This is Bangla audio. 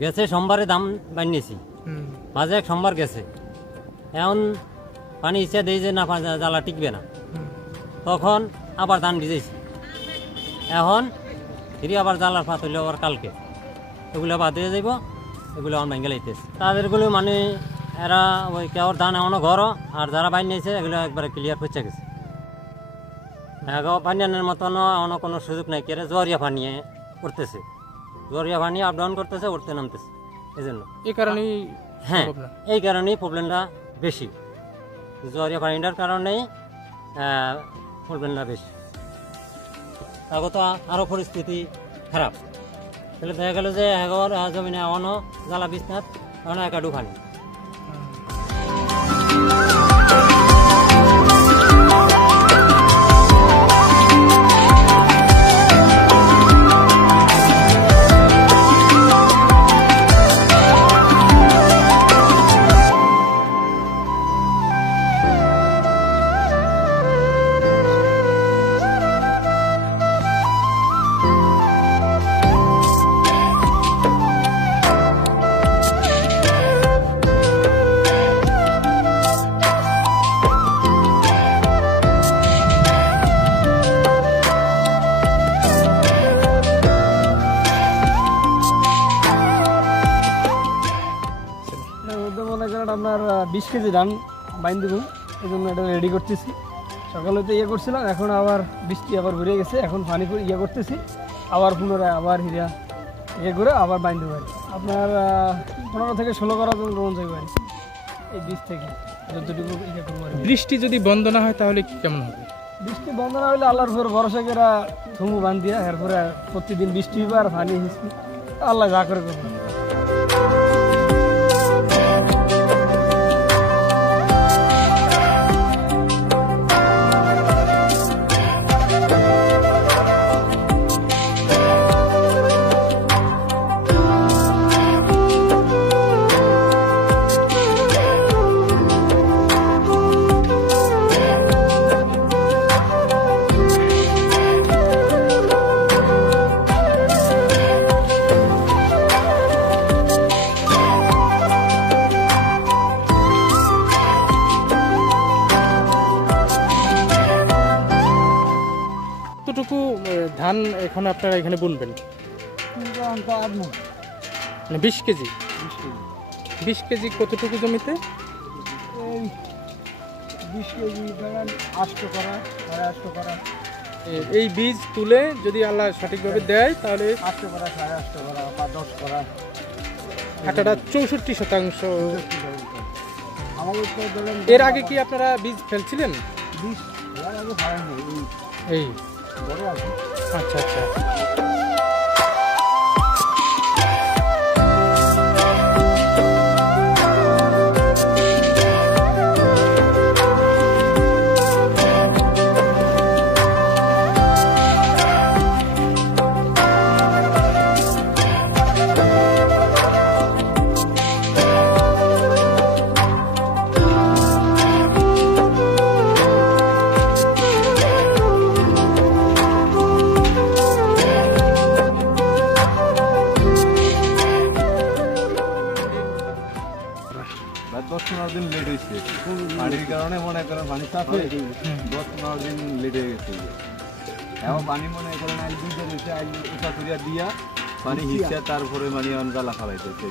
গেছে সোমবারে দাম বানিয়েছি, মাঝে এক সোমবার গেছে, এখন পানি ইচ্ছা দেয় যে না জ্বালা টিকবে না, তখন আবার ধান ভিজেছি, এখন ফিরে আবার জ্বালার ফাত হইলে আবার কালকে এগুলো বাদ দিয়ে যাইব, এগুলো আমার ভেঙে লাইতেছে তাদেরগুলো মানে এরা ওই কেউর ধান এমনও ঘরও আর যারা বানিয়েছে এগুলো একবারে ক্লিয়ার হচ্ছে গেছে। বানিয়ানোর মতন এমনও কোনো সুযোগ নাই, কেরে জোয়ারিয়া পানিয়ে উঠতেছে, জোয়ারিয়া পানি আপ ডাউন করতেছে, উঠতে নামতেছে, এই জন্য এই কারণেই হ্যাঁ এই কারণেই প্রবলেমটা বেশি, জোয়ারিয়া পানিটার কারণেই প্রবলেমটা বেশি। তারপর তো আরও পরিস্থিতি খারাপ, তাহলে দেখা গেল যে এগার জমিনে এমনও জ্বালা বিছনাথ এমনও একাডু পানি। আপনার 20 কেজি ধান বাইন দেবো, এই জন্য এটা রেডি করতেছি। সকালে তো ইয়ে করছিলাম, এখন আবার বৃষ্টি আবার ঘুরে গেছে, এখন পানি ইয়ে করতেছি, আবার পুনরায় আবার হিরা ইয়ে করে আবার বাইন দেবো। আপনার 15 থেকে 16 করার জন্য রোন যাবে আর এই বীজ থেকে যতটুকু ইয়ে করবো। বৃষ্টি যদি বন্ধ না হয় তাহলে কেমন হবে? বৃষ্টি বন্ধ না হলে আল্লাহর উপর ভরসা করে থমু বান দিয়া, এরপরে প্রতিদিন বৃষ্টি হবে আর পানি হিসেবে আল্লাহ যা করে করবো। কতটুকু ধান এখন আপনারা এখানে বুনবেন? মানে 20 কেজি। 20 কেজি কতটুকু জমিতে? 20 কেজি ধরেন 8 করা, 8 করা। এই বীজ তুলে যদি আল্লাহ সঠিকভাবে দেয় তাহলে 8 করা, 8 করা বা 10 করা, আটাটা 64%। আমাদের তো ধরেন এর আগে কি আপনারা বীজ ফেলছিলেন? বীজ এর আগে ফেলেননি, এই বড় আছে। আচ্ছা আচ্ছা। দিন লেট হয়েছে পানির কারণে, মনে করেন পানি চাপে 10-15 দিন লেট হয়ে গেছে। এখন পানি মনে করেন আইল দুইটা রয়েছে, আইল উঠা করিয়া দিয়া পানি হিসা, তারপরে মানে জ্বালা খাওয়াইতেছে।